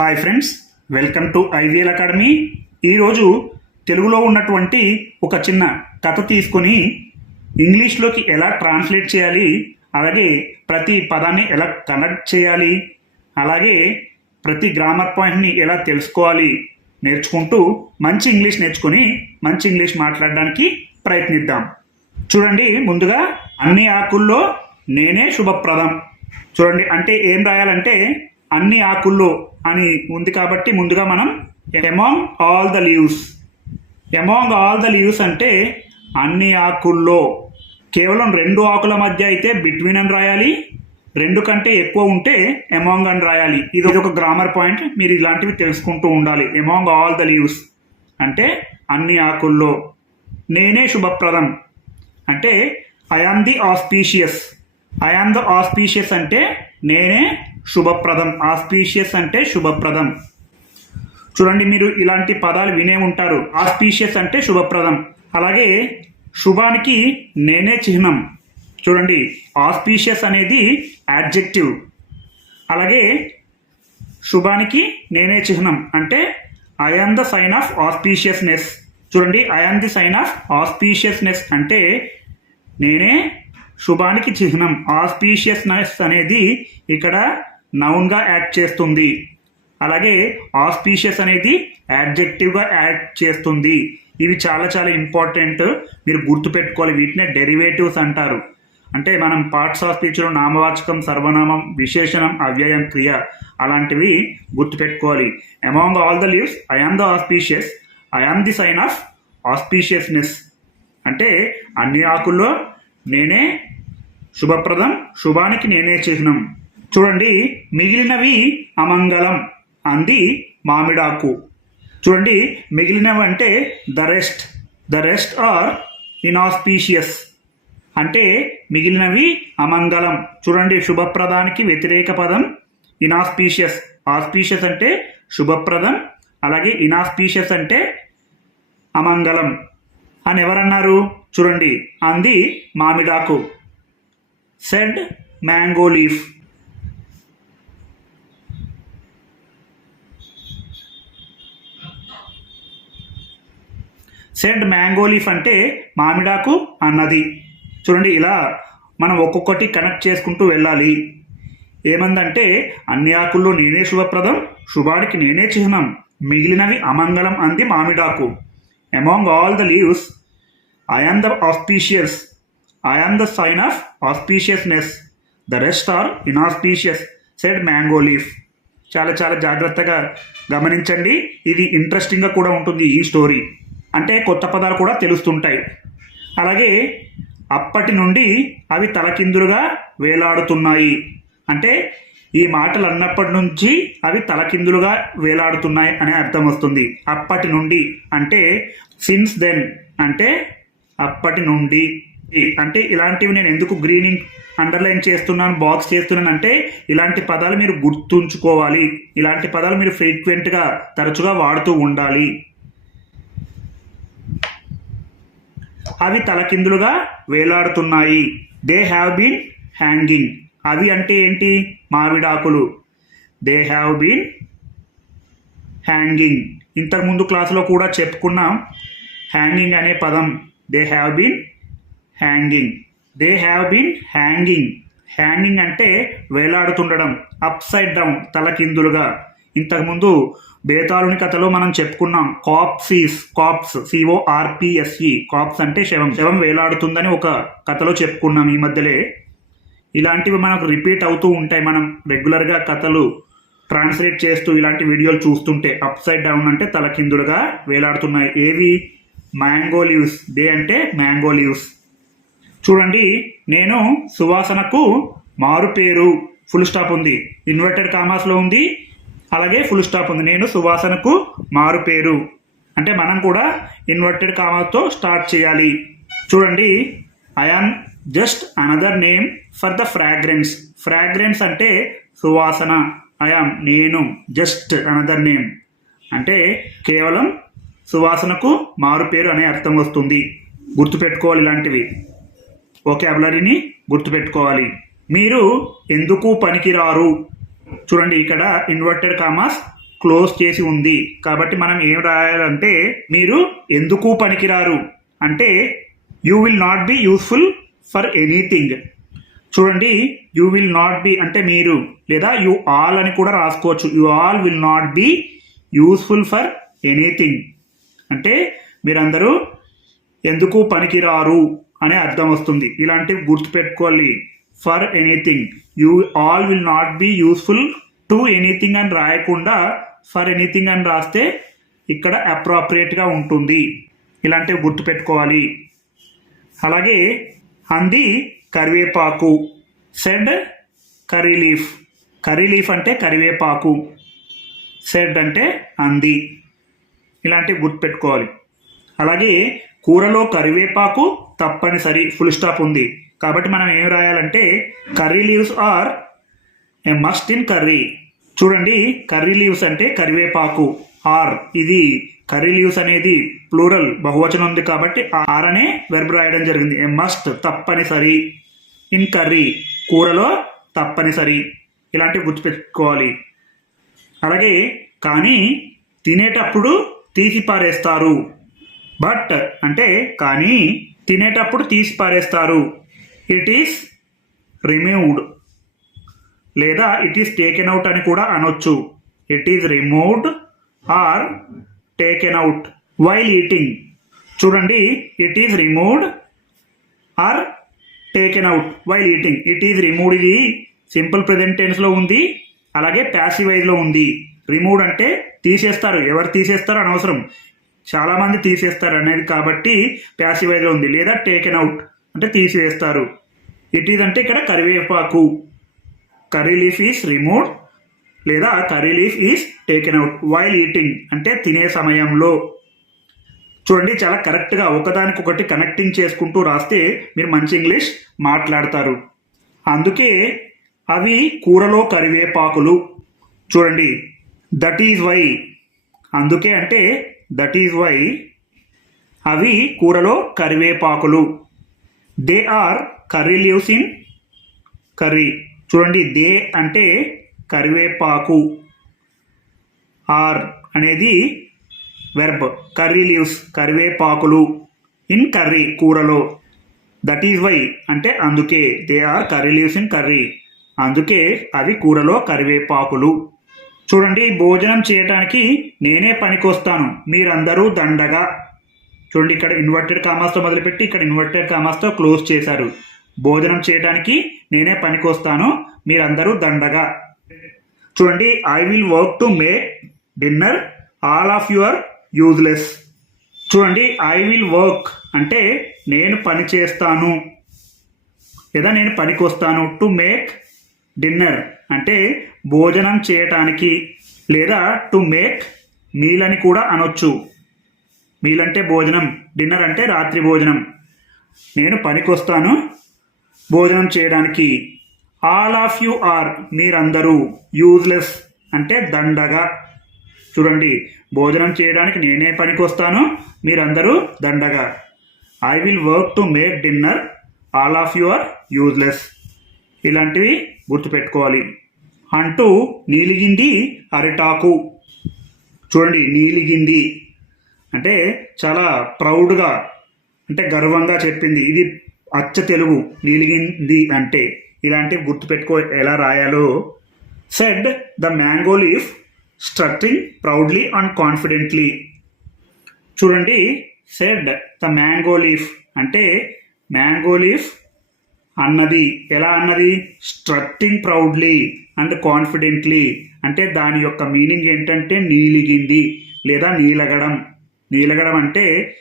Hi friends welcome to IVL academy ఈరోజు తెలుగులో ఉన్నటువంటి ఒక చిన్న కథ తీసుకొని ఇంగ్లీష్లోకి ఎలా ట్రాన్స్లేట్ చేయాలి అలాగే ప్రతి పదాన్ని ఎలా కనెక్ట్ చేయాలి అలాగే ప్రతి గ్రామర్ పాయింట్ని ఎలా తెలుసుకోవాలి నేర్చుకుంటూ మంచి ఇంగ్లీష్ నేర్చుకొని మంచి ఇంగ్లీష్ మాట్లాడడానికి ప్రయత్నిద్దాం. చూడండి ముందుగా అన్ని ఆకుల్లో నేనే శుభప్రదం. చూడండి అంటే ఏం రాయాలంటే అన్ని ఆకుల్లో అని ఉంది కాబట్టి ముందుగా మనం among all the leaves among all the leaves అంటే అన్ని ఆకుల్లో. కేవలం రెండు ఆకుల మధ్య అయితే బిట్వీన్ అని రాయాలి. రెండు కంటే ఎక్కువ ఉంటే ఎమాంగ్ అని రాయాలి. ఇది ఒక గ్రామర్ పాయింట్ మీరు ఇలాంటివి తెలుసుకుంటూ ఉండాలి. ఎమాంగ్ ఆల్ ద లీవ్స్ అంటే అన్ని ఆకుల్లో. నేనే శుభప్రదం. అంటే I am the auspicious I am the auspicious అంటే నేనే శుభప్రదం. ఆస్పీషియస్ అంటే శుభప్రదం. చూడండి మీరు ఇలాంటి పదాలు వినే ఉంటారు. ఆస్పీషియస్ అంటే శుభప్రదం. అలాగే శుభానికి నేనే చిహ్నం. చూడండి ఆస్పీషియస్ అనేది యాడ్జెక్టివ్ అలాగే శుభానికి నేనే చిహ్నం అంటే I am the sign of auspiciousness చూడండి I am the sign of auspiciousness అంటే నేనే శుభానికి చిహ్నం. ఆస్పీషియస్నెస్ అనేది ఇక్కడ నౌన్గా యాడ్ చేస్తుంది. అలాగే ఆస్పీషియస్ అనేది యాడ్జెక్టివ్గా యాడ్ చేస్తుంది. ఇవి చాలా చాలా ఇంపార్టెంట్. మీరు గుర్తుపెట్టుకోవాలి వీటినే డెరివేటివ్స్ అంటారు. అంటే మనం పార్ట్స్ ఆఫ్ స్పీచ్లో నామవాచకం సర్వనామం విశేషణం అవ్యయం క్రియ అలాంటివి గుర్తుపెట్టుకోవాలి among all the leaves I am the auspicious I am the sign of auspiciousness అంటే అన్ని ఆకుల్లో నేనే శుభప్రదం శుభానికి నేనే చిహ్నం. చూడండి మిగిలినవి అమంగళం అంది మామిడాకు. చూడండి మిగిలినవి అంటే the rest. The rest are inauspicious. అంటే మిగిలినవి అమంగళం. చూడండి శుభప్రదానికి వ్యతిరేక పదం ఇనాస్పీషియస్ ఆస్పీషియస్ అంటే శుభప్రదం అలాగే ఇనాస్పీషియస్ అంటే అమంగళం. అని ఎవరన్నారు? చూడండి అంది మామిడాకు. Said mango leaf. Said mango leaf అంటే మామిడాకు అన్నది. చూడండి ఇలా మనం ఒక్కొక్కటి కనెక్ట్ చేసుకుంటూ వెళ్ళాలి. ఏమందంటే అన్ని ఆకుల్లో నేనే శుభప్రదం శుభానికి నేనే చిహ్నం మిగిలినవి అమంగళం అంది మామిడాకు. Among all the leaves I am the auspicious I am the sign of auspiciousness the rest are inauspicious said mango leaf చాలా చాలా జాగ్రత్తగా గమనించండి. ఇది ఇంట్రెస్టింగ్గా కూడా ఉంటుంది ఈ స్టోరీ అంటే కొత్త పదాలు కూడా తెలుస్తుంటాయి. అలాగే అప్పటి నుండి అవి తలకిందులుగా వేలాడుతున్నాయి. అంటే ఈ మాటలు అన్నప్పటి నుంచి అవి తలకిందులుగా వేలాడుతున్నాయి అనే అర్థం వస్తుంది. అప్పటి నుండి అంటే సిన్స్ దెన్ అంటే అప్పటి నుండి. అంటే ఇలాంటివి నేను ఎందుకు గ్రీనింగ్ అండర్లైన్ చేస్తున్నాను బాక్స్ చేస్తున్నాను అంటే ఇలాంటి పదాలు మీరు గుర్తుంచుకోవాలి. ఇలాంటి పదాలు మీరు ఫ్రీక్వెంట్గా తరచుగా వాడుతూ ఉండాలి. అవి తలకిందులుగా వేలాడుతున్నాయి. దే హ్యావ్ బీన్ హ్యాంగింగ్ అవి అంటే ఏంటి? మామిడాకులు. దే హ్యావ్ బీన్ హ్యాంగింగ్ ఇంతకుముందు క్లాసులో కూడా చెప్పుకున్నాం. హ్యాంగింగ్ అనే పదం. They have been hanging they have been hanging hanging అంటే వేలాడుతుండడం. అప్ సైడ్ డౌన్ తలకిందులుగా ఇంతకుముందు బేతాళుని కథలో మనం చెప్పుకున్నాం. కాప్సీస్ కాప్స్ సిఓఆర్పిఎస్ఈ కాప్స్ అంటే శవం. శవం వేలాడుతుందని ఒక కథలో చెప్పుకున్నాం ఈ మధ్యలే. ఇలాంటివి మనకు రిపీట్ అవుతూ ఉంటాయి. మనం రెగ్యులర్గా కథలు ట్రాన్స్లేట్ చేస్తూ ఇలాంటి వీడియోలు చూస్తుంటే అప్ సైడ్ డౌన్ అంటే తలకిందులుగా వేలాడుతున్నాయి. ఏవి? మ్యాంగో లీవ్స్ డే అంటే మ్యాంగో లీవ్స్ చూడండి నేను సువాసనకు మారు పేరు ఫుల్ స్టాప్ ఉంది. ఇన్వర్టెడ్ కామాస్లో ఉంది. అలాగే ఫుల్ స్టాప్ ఉంది. నేను సువాసనకు మారు పేరు అంటే మనం కూడా ఇన్వర్టెడ్ కామాతో స్టార్ట్ చేయాలి. చూడండి. I am just another name for the fragrance fragrance అంటే సువాసన. ఐఆమ్ నేను జస్ట్ అనదర్ నేమ్ అంటే కేవలం సువాసనకు మారు పేరు అనే అర్థం వస్తుంది. గుర్తుపెట్టుకోవాలి ఇలాంటివి. ఓకేబులరీని గుర్తుపెట్టుకోవాలి. మీరు ఎందుకు పనికిరారు? చూడండి ఇక్కడ ఇన్వర్టెడ్ కామాస్ క్లోజ్ చేసి ఉంది. కాబట్టి మనం ఏం రాయాలంటే మీరు ఎందుకు పనికిరారు? అంటే you will not be useful for anything చూడండి యూ విల్ నాట్ బి అంటే మీరు లేదా యు ఆల్ అని కూడా రాసుకోవచ్చు. You all will not be useful for anything అంటే మీరందరూ ఎందుకు పనికిరారు? అనే అర్థం వస్తుంది. ఇలాంటివి గుర్తుపెట్టుకోవాలి. For anything you all will not be useful to anything అని రాయకుండా ఫర్ ఎనీథింగ్ అని రాస్తే ఇక్కడ అప్రాప్రియేట్గా ఉంటుంది. ఇలాంటివి గుర్తుపెట్టుకోవాలి. అలాగే అంది కరివేపాకు. Said curry leaf curry leaf అంటే కరివేపాకు. సెడ్ అంటే అంది. ఇలాంటివి గుర్తుపెట్టుకోవాలి. అలాగే కూరలో కరివేపాకు తప్పనిసరి ఫుల్ స్టాప్ ఉంది. కాబట్టి మనం ఏం రాయాలంటే curry leaves are a must in curry చూడండి కర్రీ లీవ్స్ అంటే కరివేపాకు. ఆర్ ఇది కర్రీ లీవ్స్ అనేది ప్లూరల్ బహువచనం ఉంది కాబట్టి ఆర్ అనే వెర్బ్ రాయడం జరిగింది. ఏ మస్ట్ తప్పనిసరి. ఇన్ కర్రీ కూరలో తప్పనిసరి. ఇలాంటివి గుర్తుపెట్టుకోవాలి. అలాగే కానీ తినేటప్పుడు తీసి పారేస్తారు. బట్ అంటే కానీ తినేటప్పుడు తీసి పారేస్తారు. ఇట్ ఈస్ రిమూవ్డ్ లేదా ఇట్ ఈస్ టేకెన్ అవుట్ అని కూడా అనొచ్చు. It is removed or taken out while eating చూడండి it is removed or taken out while eating it is removed ఇది సింపుల్ ప్రెజెంట్ టెన్స్లో ఉంది అలాగే ప్యాసివైజ్లో ఉంది. రిమూవ్డ్ అంటే తీసేస్తారు. ఎవరు తీసేస్తారో అనవసరం. చాలామంది తీసేస్తారు అనేది కాబట్టి ప్యాసివైజ్లో ఉంది. లేదా టేకెన్ అవుట్ అంటే తీసివేస్తారు ఇట్ ఈజ్ అంటే ఇక్కడ కరివేపాకు. కర్రీ లీఫ్ ఈస్ రిమూవ్డ్ లేదా curry leaf is taken out while eating అంటే తినే సమయంలో. చూడండి చాలా కరెక్ట్గా ఒకదానికొకటి కనెక్టింగ్ చేసుకుంటూ రాస్తే మీరు మంచి ఇంగ్లీష్ మాట్లాడతారు. అందుకే అవి కూరలో కరివేపాకులు. చూడండి దట్ ఈజ్ వై అందుకే అంటే దట్ ఈజ్ వై అవి కూరలో కరివేపాకులు. They are curry leaves in curry చూడండి దే అంటే కరివేపాకు. ఆర్ అనేది వెర్బ్ కర్రీ లీవ్స్ కరివేపాకులు ఇన్ కర్రీ కూరలో. దట్ ఈజ్ వై అంటే అందుకే they are curry leaves in curry అందుకే అవి కూరలో కరివేపాకులు. చూడండి భోజనం చేయటానికి నేనే పనికొస్తాను. మీరందరూ దండగా. చూడండి ఇక్కడ ఇన్వర్టెడ్ కామాస్తో మొదలుపెట్టి ఇక్కడ ఇన్వర్టెడ్ కామాస్తో క్లోజ్ చేశారు. భోజనం చేయడానికి నేనే పనికొస్తాను మీరందరూ దండగా. చూడండి I will work to make dinner all of your useless చూడండి ఐ విల్ వర్క్ అంటే నేను పని చేస్తాను. లేదా నేను పనికి వస్తాను టు మేక్ డిన్నర్ అంటే భోజనం చేయటానికి లేదా టు మేక్ మీల్ అని కూడా అనొచ్చు. మీల్ అంటే భోజనం డిన్నర్ అంటే రాత్రి భోజనం. నేను పనికి వస్తాను భోజనం చేయడానికి. ఆల్ ఆఫ్ యు ఆర్ మీరందరూ యూజ్లెస్ అంటే దండగా. చూడండి భోజనం చేయడానికి నేనే పనికి వస్తాను మీరందరూ దండగా. I will work to make dinner all of you are useless ఇలాంటివి గుర్తుపెట్టుకోవాలి. అంటూ నీలిగింది అరిటాకు. చూడండి నీలిగింది అంటే చాలా ప్రౌడ్గా అంటే గర్వంగా చెప్పింది. ఇది అచ్చ తెలుగు నీలిగింది అంటే. ఇలాంటివి గుర్తుపెట్టుకో ఎలా రాయాలో. Said the mango leaf strutting proudly and confidently చూడండి. సెడ్ ద మ్యాంగో లీఫ్ అంటే మ్యాంగో లీఫ్ అన్నది. ఎలా అన్నది? స్ట్రక్టింగ్ ప్రౌడ్లీ అండ్ కాన్ఫిడెంట్లీ అంటే దాని యొక్క మీనింగ్ ఏంటంటే నీలిగింది లేదా నీలగడం. నీలగడం అంటే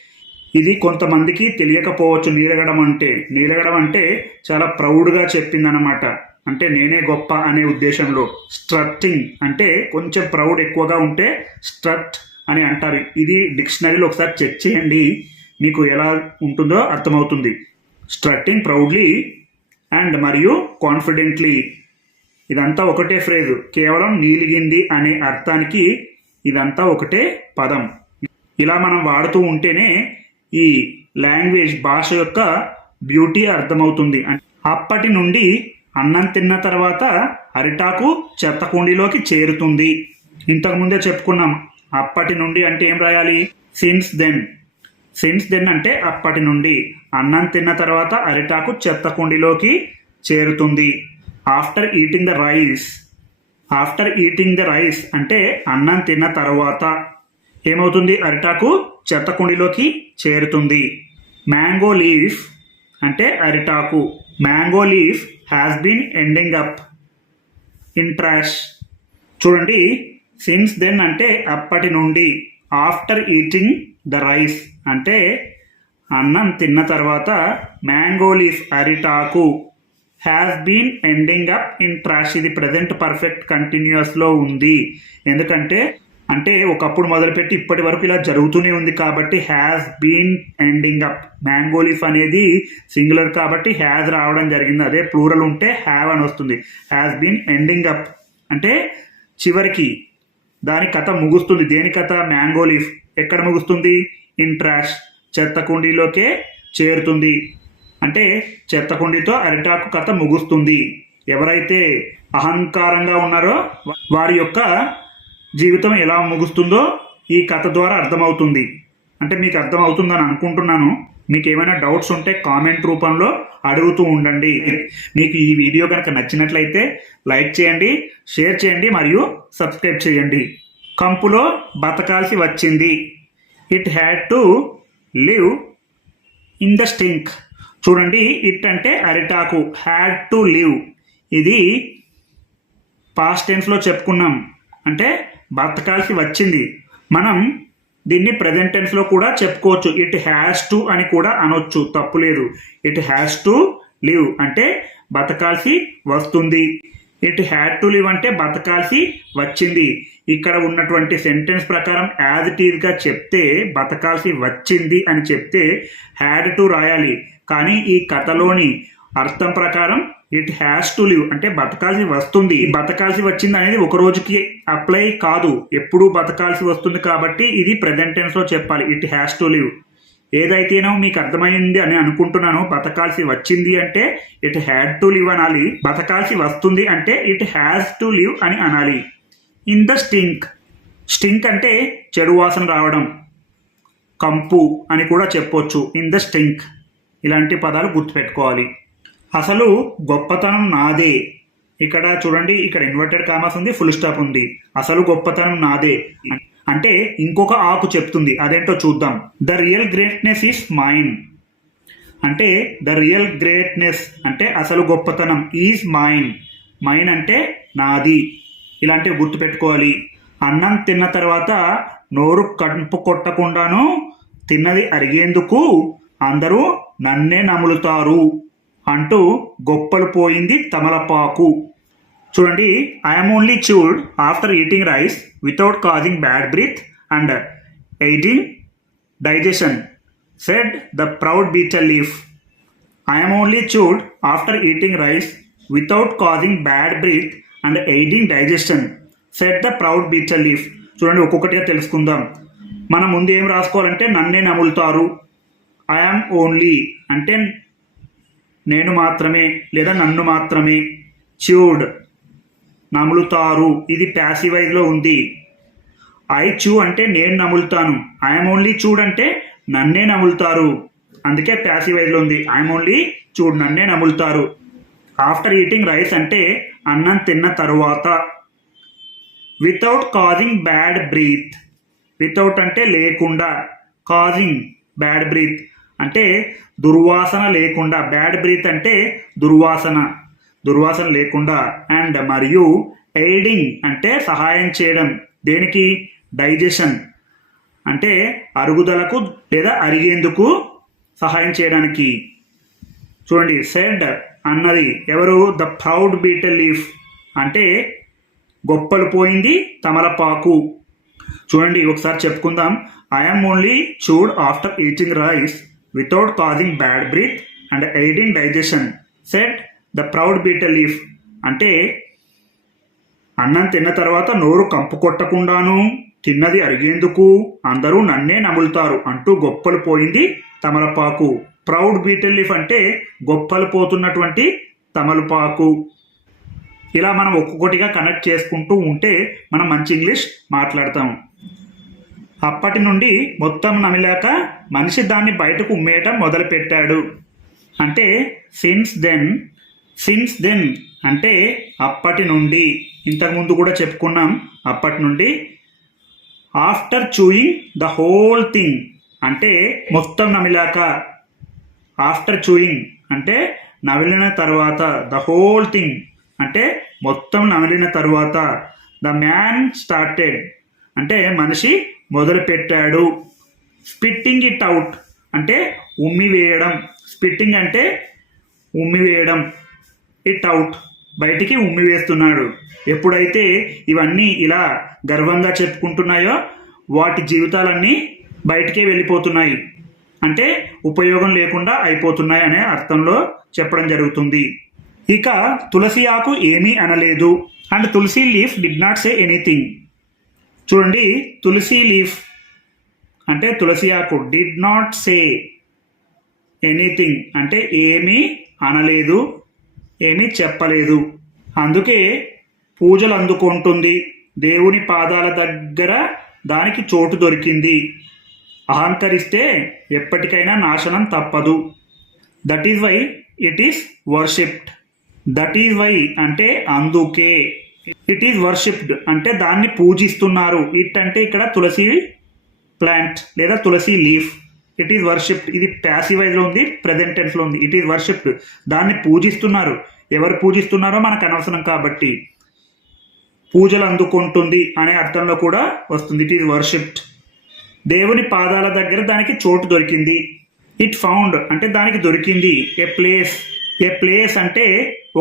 ఇది కొంతమందికి తెలియకపోవచ్చు. నీలగడం అంటే నీలగడం అంటే చాలా ప్రౌడ్గా చెప్పిందనమాట అంటే నేనే గొప్ప అనే ఉద్దేశంలో. స్ట్రట్టింగ్ అంటే కొంచెం ప్రౌడ్ ఎక్కువగా ఉంటే స్ట్రట్ అని అంటారు. ఇది డిక్షనరీలో ఒకసారి చెక్ చేయండి. మీకు ఎలా ఉంటుందో అర్థమవుతుంది. స్ట్రట్టింగ్ ప్రౌడ్లీ అండ్ మరియు కాన్ఫిడెంట్లీ. ఇదంతా ఒకటే ఫ్రేజ్. కేవలం నీలిగింది అనే అర్థానికి ఇదంతా ఒకటే పదం. ఇలా మనం వాడుతూ ఉంటేనే ఈ లాంగ్వేజ్ భాష యొక్క బ్యూటీ అర్థమవుతుంది. అప్పటి నుండి అన్నం తిన్న తర్వాత అరిటాకు చెత్త కుండీలోకి చేరుతుంది. ఇంతకు ముందే చెప్పుకున్నాం అప్పటి నుండి అంటే ఏం రాయాలి? సిన్స్ దెన్ సిన్స్ దెన్ అంటే అప్పటి నుండి. అన్నం తిన్న తర్వాత అరిటాకు చెత్త కుండీలోకి చేరుతుంది. After eating the rice after eating the rice అంటే అన్నం తిన్న తర్వాత. ఏమవుతుంది? అరిటాకు చెత్తకుండిలోకి చేరుతుంది. మ్యాంగో లీఫ్ అంటే అరిటాకు. Mango leaf has been ending up in trash చూడండి సిన్స్ దెన్ అంటే అప్పటి నుండి ఆఫ్టర్ ఈటింగ్ ద రైస్ అంటే అన్నం తిన్న తర్వాత మ్యాంగో లీఫ్ అరిటాకు has been ending up in trash ఇది ప్రజెంట్ పర్ఫెక్ట్ కంటిన్యూస్లో ఉంది. ఎందుకంటే అంటే ఒకప్పుడు మొదలుపెట్టి ఇప్పటి వరకు ఇలా జరుగుతూనే ఉంది కాబట్టి has been ending up mango leaf అనేది సింగులర్ కాబట్టి హ్యాస్ రావడం జరిగింది. అదే ప్లూరల్ ఉంటే హ్యావ్ అని వస్తుంది. హ్యాస్ బీన్ ఎండింగ్ అప్ అంటే చివరికి దాని కథ ముగుస్తుంది. దేని కథ? మ్యాంగో లీఫ్ ఎక్కడ ముగుస్తుంది? ఇన్ ట్రాష్ చెత్త కుండీలోకే చేరుతుంది. అంటే చెత్త కుండీతో అరిటాకు కథ ముగుస్తుంది. ఎవరైతే అహంకారంగా ఉన్నారో వారి యొక్క జీవితం ఎలా ముగుస్తుందో ఈ కథ ద్వారా అర్థమవుతుంది. అంటే మీకు అర్థమవుతుందని అనుకుంటున్నాను. మీకు ఏమైనా డౌట్స్ ఉంటే కామెంట్ రూపంలో అడుగుతూ ఉండండి. మీకు ఈ వీడియో కనుక నచ్చినట్లయితే లైక్ చేయండి షేర్ చేయండి మరియు సబ్స్క్రైబ్ చేయండి. కంపులో బతకాల్సి వచ్చింది. It had to live in the stink చూడండి ఇట్ అంటే అరిటాకు. హ్యాడ్ టు లివ్ ఇది పాస్ట్ టెన్స్లో చెప్పుకున్నాం. అంటే బతకాల్సి వచ్చింది. మనం దీన్ని ప్రజెంట్ టెన్స్లో కూడా చెప్పుకోవచ్చు. ఇట్ హ్యాస్ టు అని కూడా అనొచ్చు. తప్పు లేదు. ఇట్ హ్యాస్ టు లివ్ అంటే బతకాల్సి వస్తుంది. ఇట్ హ్యాడ్ టు లివ్ అంటే బతకాల్సి వచ్చింది. ఇక్కడ ఉన్నటువంటి సెంటెన్స్ ప్రకారం యాజ్ ఇట్ ఈజ్గా చెప్తే బతకాల్సి వచ్చింది అని చెప్తే హ్యాడ్ టు రాయాలి. కానీ ఈ కథలోని అర్థం ప్రకారం ఇట్ హ్యాస్ టు లివ్ అంటే బతకాల్సి వస్తుంది. బతకాల్సి వచ్చింది అనేది ఒక రోజుకి అప్లై కాదు. ఎప్పుడూ బతకాల్సి వస్తుంది కాబట్టి ఇది ప్రజెంట్ టెన్స్లో చెప్పాలి. ఇట్ హ్యాస్ టు లివ్ ఏదైతేనో మీకు అర్థమైంది అని అనుకుంటున్నాను. బతకాల్సి వచ్చింది అంటే ఇట్ హ్యాడ్ టు లివ్ అనాలి. బతకాల్సి వస్తుంది అంటే ఇట్ హ్యాస్ టు లివ్ అని అనాలి. ఇన్ ద స్టింక్ స్టింక్ అంటే చెడు వాసన రావడం. కంపు అని కూడా చెప్పొచ్చు. ఇన్ ద స్టింక్ ఇలాంటి పదాలు గుర్తుపెట్టుకోవాలి. అసలు గొప్పతనం నాదే. ఇక్కడ చూడండి ఇక్కడ ఇన్వర్టెడ్ కామర్స్ ఉంది ఫుల్ స్టాప్ ఉంది. అసలు గొప్పతనం నాదే. అంటే ఇంకొక ఆకు చెప్తుంది అదేంటో చూద్దాం. The real greatness is mine అంటే ద రియల్ గ్రేట్నెస్ అంటే అసలు గొప్పతనం ఈజ్ మైన్ మైన్ అంటే నాది. ఇలాంటివి గుర్తుపెట్టుకోవాలి. అన్నం తిన్న తర్వాత నోరు కంపు కొట్టకుండాను తిన్నది అరిగేందుకు అందరూ నన్నే నములుతారు. అంటూ గొప్పలు పోయింది తమలపాకు. చూడండి I'm only chewed after eating rice without causing bad breath and aiding digestion said the proud betel leaf I'm only chewed after eating rice without causing bad breath and aiding digestion said the proud betel leaf చూడండి ఒక్కొక్కటిగా తెలుసుకుందాం. మనం ముందు ఏం రాసుకోవాలంటే నన్నే నములుతారు. I am only అంటే నేను మాత్రమే లేదా నన్ను మాత్రమే. చ్యూడ్ నములుతారు. ఇది ప్యాసివైజ్లో ఉంది. ఐ చూ అంటే నేను నములుతాను. ఐఎమ్ ఓన్లీ చూడ్ అంటే నన్నే నములుతారు. అందుకే ప్యాసివైజ్లో ఉంది. ఐఎమ్ ఓన్లీ చూడ్ నన్నే నములుతారు. ఆఫ్టర్ ఈటింగ్ రైస్ అంటే అన్నం తిన్న తరువాత. Without causing bad breath without అంటే లేకుండా. కాజింగ్ బ్యాడ్ బ్రీత్ అంటే దుర్వాసన లేకుండా బ్యాడ్ బ్రీత్ అంటే దుర్వాసన. దుర్వాసన లేకుండా అండ్ మరియు ఎయిడింగ్ అంటే సహాయం చేయడం. దేనికి? డైజెషన్ అంటే అరుగుదలకు లేదా అరిగేందుకు సహాయం చేయడానికి. చూడండి సెడ్ అన్నది ఎవరు? ద ప్రౌడ్ బీటల్ లీఫ్ అంటే గొప్పలు పోయింది తమలపాకు. చూడండి ఒకసారి చెప్పుకుందాం. I'm only chewed after eating rice without causing bad breath and aiding digestion, said the proud betel leaf అంటే అన్నం తిన్న తర్వాత నోరు కంపు కొట్టకుండాను తిన్నది అరిగేందుకు అందరూ నన్నే నములుతారు అంటూ గొప్పలు పోయింది తమలపాకు. ప్రౌడ్ బీటల్ లీఫ్ అంటే గొప్పలు పోతున్నటువంటి తమలపాకు. ఇలా మనం ఒక్కొక్కటిగా కనెక్ట్ చేసుకుంటూ ఉంటే మనం మంచి ఇంగ్లీష్ మాట్లాడతాం. అప్పటి నుండి మొత్తం నమిలాక మనిషి దాన్ని బయటకు ఉమ్మేయటం మొదలుపెట్టాడు. అంటే సిన్స్ దెన్ సిన్స్ దెన్ అంటే అప్పటి నుండి. ఇంతకుముందు కూడా చెప్పుకున్నాం అప్పటి నుండి. After chewing the whole thing అంటే మొత్తం నమిలాక. ఆఫ్టర్ చూయింగ్ అంటే నమిలిన తర్వాత ద హోల్ థింగ్ అంటే మొత్తం నమిలిన తర్వాత. ద మ్యాన్ స్టార్టెడ్ అంటే మనిషి మొదలుపెట్టాడు. స్పిట్టింగ్ ఇట్ అవుట్ అంటే ఉమ్మి వేయడం. స్పిట్టింగ్ అంటే ఉమ్మి వేయడం. ఇట్ అవుట్ బయటికి ఉమ్మి వేస్తున్నాడు. ఎప్పుడైతే ఇవన్నీ ఇలా గర్వంగా చెప్పుకుంటున్నాయో వాటి జీవితాలన్నీ బయటికే వెళ్ళిపోతున్నాయి. అంటే ఉపయోగం లేకుండా అయిపోతున్నాయి అనే అర్థంలో చెప్పడం జరుగుతుంది. ఇక తులసి ఆకు ఏమీ అనలేదు. And tulsi leaf did not say anything చూడండి తులసి లీఫ్. అంటే తులసి ఆకు. డిడ్ నాట్ సే ఎనీథింగ్ అంటే ఏమీ అనలేదు ఏమీ చెప్పలేదు. అందుకే పూజలు అందుకుంటుంది. దేవుని పాదాల దగ్గర దానికి చోటు దొరికింది. అహంకరిస్తే ఎప్పటికైనా నాశనం తప్పదు. That is why it is worshipped that is why అంటే అందుకే. ఇట్ ఈజ్ వర్షిప్డ్ అంటే దాన్ని పూజిస్తున్నారు. ఇట్ అంటే ఇక్కడ తులసి ప్లాంట్ లేదా tulsi leaf it is worshipped ఇది ప్యాసివైజ్లో ఉంది ప్రజెంట్ టెన్స్లో ఉంది. ఇట్ ఈజ్ వర్షిప్డ్ దాన్ని పూజిస్తున్నారు. ఎవరు పూజిస్తున్నారో మనకు అనవసరం కాబట్టి. పూజలు అందుకుంటుంది అనే అర్థంలో కూడా వస్తుంది. ఇట్ ఈజ్ వర్షిప్డ్ దేవుని పాదాల దగ్గర దానికి చోటు దొరికింది. ఇట్ ఫౌండ్ అంటే దానికి దొరికింది. ఏ ప్లేస్ ఏ ప్లేస్ అంటే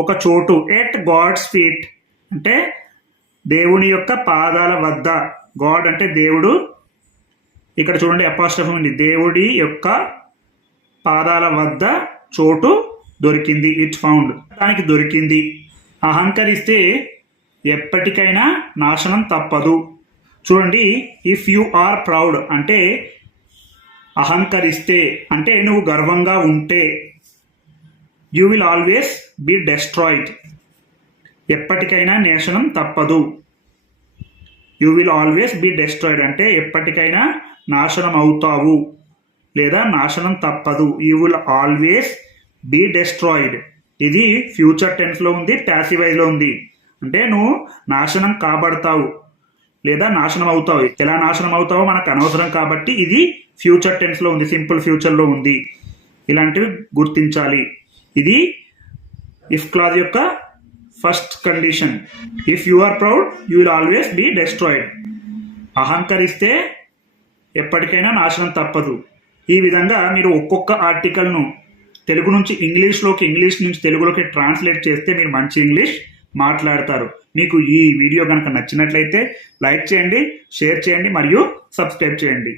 ఒక చోటు. ఎట్ గాడ్స్ ఫీట్ అంటే దేవుని యొక్క పాదాల వద్ద. గాడ్ అంటే దేవుడు. ఇక్కడ చూడండి అపాస్టఫ్ ఉంది. దేవుడి యొక్క పాదాల వద్ద చోటు దొరికింది. ఇట్ ఫౌండ్ దానికి దొరికింది. అహంకరిస్తే ఎప్పటికైనా నాశనం తప్పదు. చూడండి ఇఫ్ యు ఆర్ ప్రౌడ్ అంటే అహంకరిస్తే అంటే నువ్వు గర్వంగా ఉంటే you will always be destroyed ఎప్పటికైనా నాశనం తప్పదు. You will always be destroyed అంటే ఎప్పటికైనా నాశనం అవుతావు. లేదా నాశనం తప్పదు. You will always be destroyed ఇది ఫ్యూచర్ టెన్స్లో ఉంది ప్యాసివైజ్లో ఉంది. అంటే నువ్వు నాశనం కాబడతావు. లేదా నాశనం అవుతావు. ఎలా నాశనం అవుతావో మనకు అనవసరం కాబట్టి ఇది ఫ్యూచర్ టెన్స్లో ఉంది సింపుల్ ఫ్యూచర్లో ఉంది. ఇలాంటివి గుర్తించాలి. ఇది ఇఫ్ క్లాజ్ యొక్క first condition. If you are proud you will always be destroyed అహంకరిస్తే ఎప్పటికైనా నాశనం తప్పదు. ఈ విధంగా మీరు ఒక్కొక్క ఆర్టికల్ను తెలుగు నుంచి ఇంగ్లీష్లోకి ఇంగ్లీష్ నుంచి తెలుగులోకి ట్రాన్స్లేట్ చేస్తే మీరు మంచి ఇంగ్లీష్ మాట్లాడతారు. మీకు ఈ వీడియో కనుక నచ్చినట్లయితే లైక్ చేయండి షేర్ చేయండి మరియు సబ్స్క్రైబ్ చేయండి.